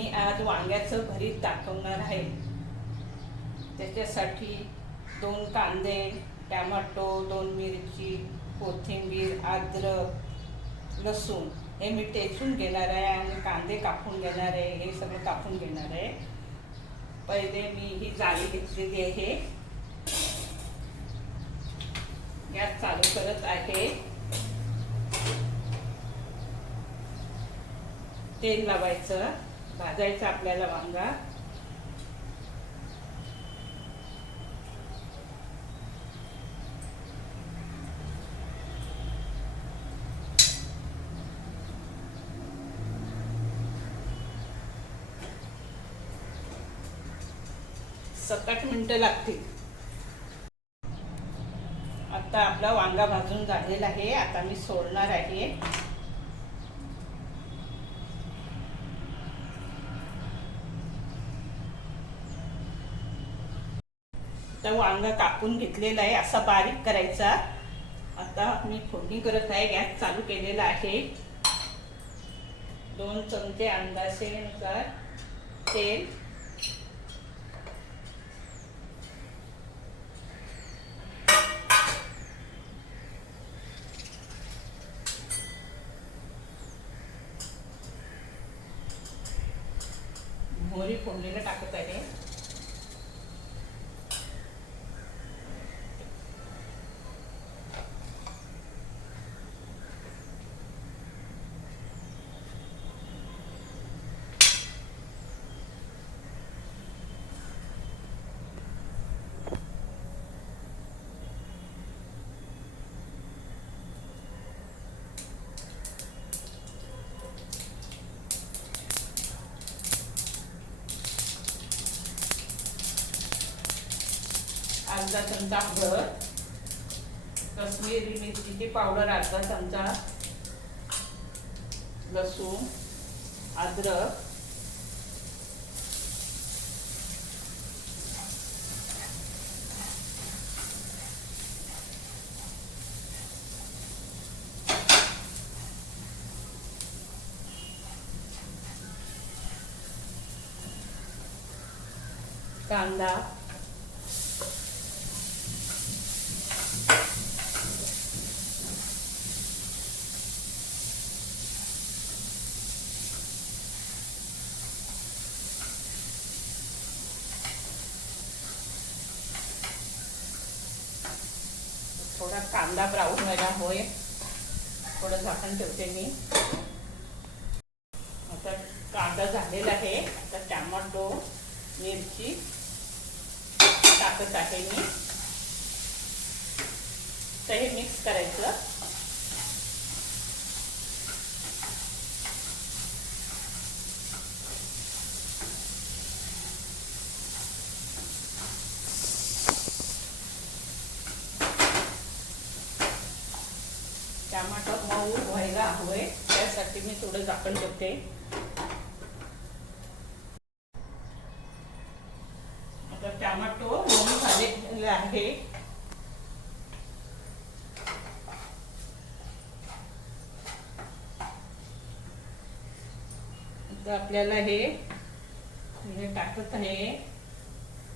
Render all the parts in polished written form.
मी आज वांग्याचं भरीत दाखवणार आहे। त्याच्यासाठी 2 कांदे, टमाटो, 2 मिरची, कोथिंबीर, अद्रक, लसूण हे मी टेचून घेणार आहे आणि कांदे कापून घेणार आहे। हे सगळं कापून घेणार आहे। पहिले मी ही जाळी घेतलेली आहे, गॅस चालू करत आहे। तेल लावायचं, भाजायचं आपल्याला वांगा। सात 8 मिनिटं लागतील। आता आपला वांगा भाजून झालेला आहे। आता मी सोडणार आहे। आता वांगा कापून घेतलेला आहे, असा बारीक करायचा। आता मी फोडणी करत आहे, गॅस चालू केलेला आहे। 2 चमचे अंदाजेनुसार तेल, मोहरी फोडणीला टाकत आहे। अर्धा चमचा हळद, कश्मीरी मिरचीची पावडर अर्धा चमचा, लसूण, अद्रक, कांदा, थोडा कांदा ब्राऊन व्हायला होय, थोडं झाकण ठेवते मी। आता कांदा झालेला आहे। आता टमाटो, मिरची टाकत आहे मी। तर हे मिक्स करायचं। टमाटर मऊ व्हायला हवंय, त्यासाठी मी थोडं झाकण ठेवते। आता टमाटो मऊ झालेले आहे। आता आपल्याला हे टाकत आहे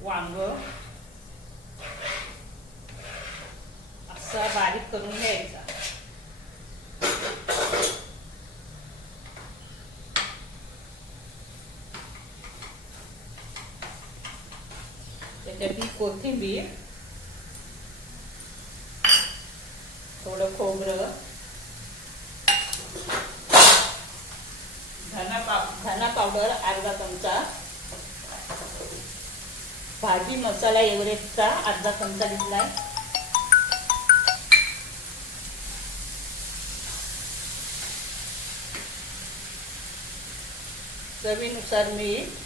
वांग, असा बारीक करून घ्यायचा। त्याच्यात कोथिंबीर, थोडं खोबरं, धना पावडर अर्धा चमचा, भाजी मसाला एव्हरेस्टचा अर्धा चमचा घेतलाय, चवीनुसार मीठ,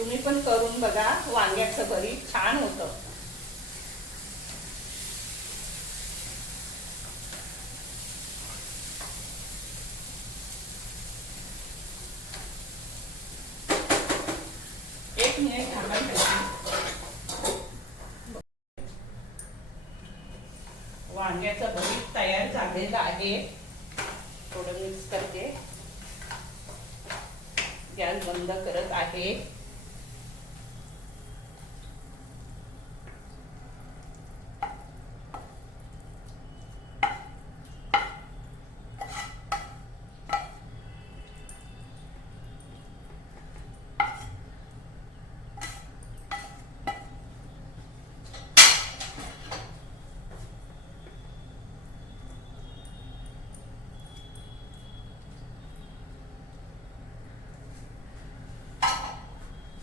तुम्ही पण करून बघा, वांग्याचं भरीत छान होतं. एक मिनिट थांबा. वांग्याचं भरीत तयार झालेलं आहे. थोडं मिक्स करते. गॅस बंद करत आहे.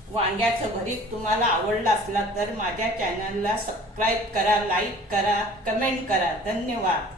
वांग्याचं भरीत तुम्हाला आवडलं असला तर माझ्या चॅनलला सबस्क्राईब करा, लाईक करा, कमेंट करा. धन्यवाद.